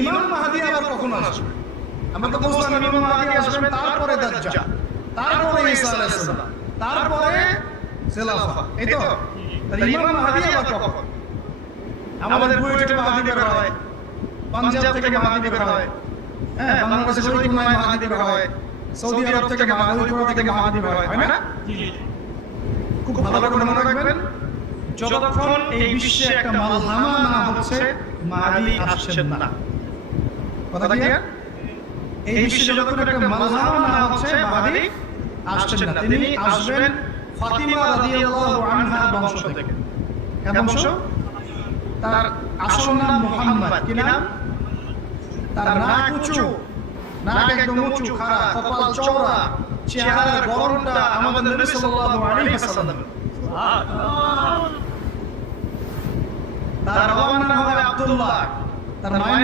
ইমাম মাহদী আবার কখন আসবে? আমরা তো বুঝলাম ইমাম মাহদী আসবেন তারপরে দাজ্জাল, তারপরে ঈসা আলাইহিস সালাম, তারপরে খেলাফত, এই তো। তাহলে ইমাম মাহদী আবার কখন? আমাদের বুয়েটে মাহদী বের হয়, পাঞ্জাব থেকে মাহদী বের হয়, হ্যাঁ, বাংলাদেশে শরীফুল্লাহ মাহদী বের হয়, সৌদি আরব থেকে মাহদী বের হয়, হয় না? খুব ভালো করে মনে রাখবেন, যতক্ষণ এই বিশ্বে একটা মালহামা না হচ্ছে মাহদী আসছেন না। কথা কি? এই বিশ্বে যতক্ষণ একটা মালহামা না হচ্ছে মাহদী আসছেন না। তিনি আসবেন ফাতিমা রাদিয়াল্লাহু আনহার বংশ থেকে। কোন বংশ? তার আসল নাম মুহাম্মদ। কি নাম? তার নাক উঁচু, নাক একদম উঁচু, খাড়া, কপাল চওড়া, চেহারার গড়নটা আমাদের নবী সাল্লাল্লাহু আলাইহি ওয়াসাল্লাম। সুবহানাল্লাহ। তার বাবার নাম হবে আব্দুল্লাহ, তার মায়ের